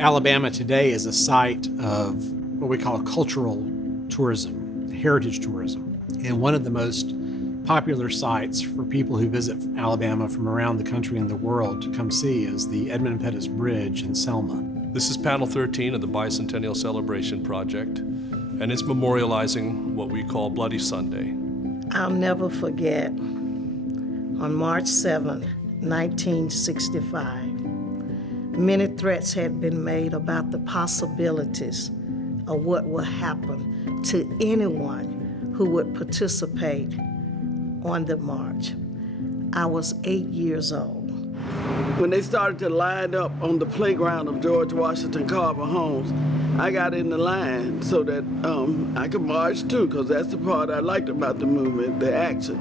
Alabama today is a site of what we call cultural tourism, heritage tourism. And one of the most popular sites for people who visit Alabama from around the country and the world to come see is the Edmund Pettus Bridge in Selma. This is panel 13 of the Bicentennial Celebration Project, and it's memorializing what we call Bloody Sunday. I'll never forget, on March 7, 1965, many threats had been made about the possibilities of what would happen to anyone who would participate on the march. I was 8 years old. When they started to line up on the playground of George Washington Carver Homes, I got in the line so that I could march too, because that's the part I liked about the movement, the action.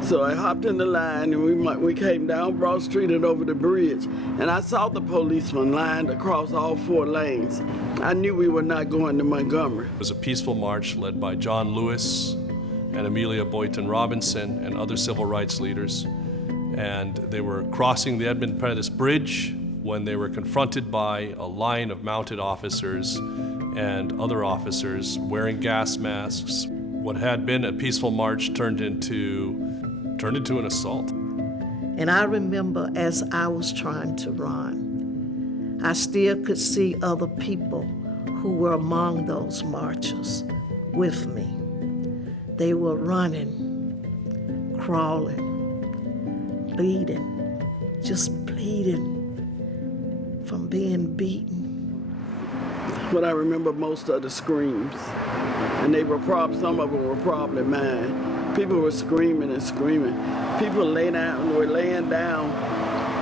So I hopped in the line and we came down Broad Street and over the bridge, and I saw the policemen lined across all 4 lanes. I knew we were not going to Montgomery. It was a peaceful march led by John Lewis and Amelia Boynton Robinson and other civil rights leaders. And they were crossing the Edmund Pettus Bridge when they were confronted by a line of mounted officers and other officers wearing gas masks. What had been a peaceful march turned into an assault. And I remember as I was trying to run, I still could see other people who were among those marchers with me. They were running, crawling, bleeding, just bleeding from being beaten. What I remember most are the screams, and some of them were probably mine. People were screaming and screaming. People were laying down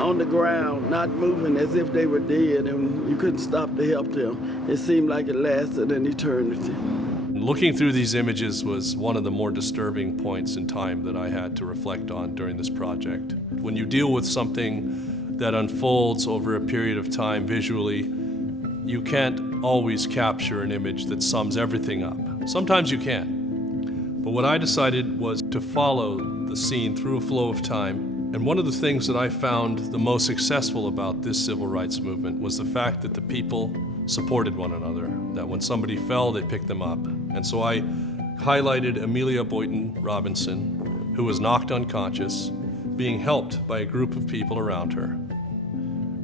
on the ground, not moving as if they were dead, and you couldn't stop to help them. It seemed like it lasted an eternity. Looking through these images was one of the more disturbing points in time that I had to reflect on during this project. When you deal with something that unfolds over a period of time visually, you can't always capture an image that sums everything up. Sometimes you can. But what I decided was to follow the scene through a flow of time. And one of the things that I found the most successful about this civil rights movement was the fact that the people supported one another, that when somebody fell, they picked them up. And so I highlighted Amelia Boynton Robinson, who was knocked unconscious, being helped by a group of people around her.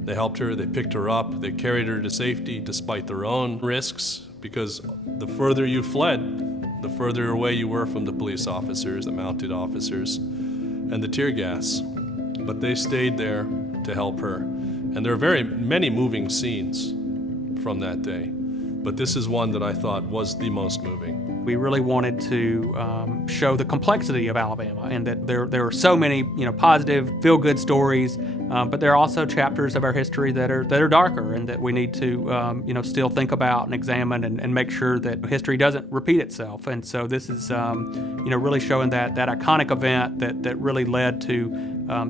They helped her, they picked her up, they carried her to safety despite their own risks, because the further you fled, the further away you were from the police officers, the mounted officers, and the tear gas. But they stayed there to help her. And there are very many moving scenes from that day, but this is one that I thought was the most moving. We really wanted to show the complexity of Alabama, and that there are so many, positive, feel-good stories, but there are also chapters of our history that are darker, and that we need to, still think about and examine and make sure that history doesn't repeat itself. And so this is, really showing that iconic event that really led to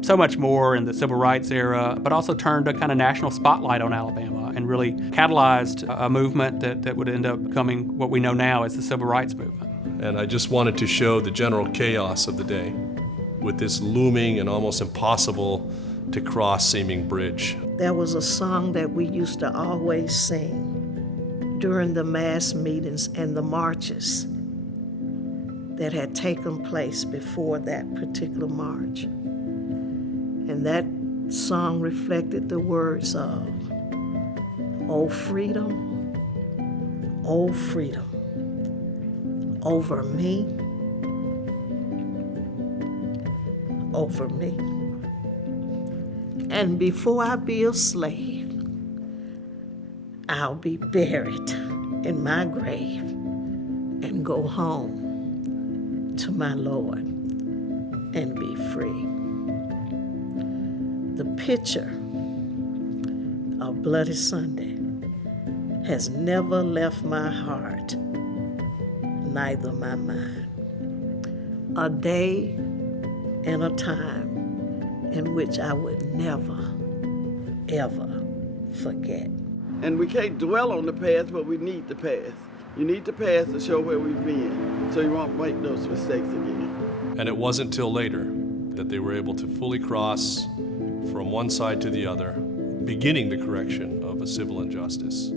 so much more in the civil rights era, but also turned a kind of national spotlight on Alabama and really catalyzed a movement that would end up becoming what we know now as the civil rights movement. And I just wanted to show the general chaos of the day with this looming and almost impossible to cross seeming bridge. There was a song that we used to always sing during the mass meetings and the marches that had taken place before that particular march. And that song reflected the words of, "Oh freedom, over me, over me. And before I be a slave, I'll be buried in my grave and go home to my Lord and be free." The picture of Bloody Sunday has never left my heart, neither my mind. A day and a time in which I would never, ever forget. And we can't dwell on the past, but we need the past. You need the past to show where we've been, so you won't make those mistakes again. And it wasn't till later that they were able to fully cross from one side to the other beginning the correction of a civil injustice.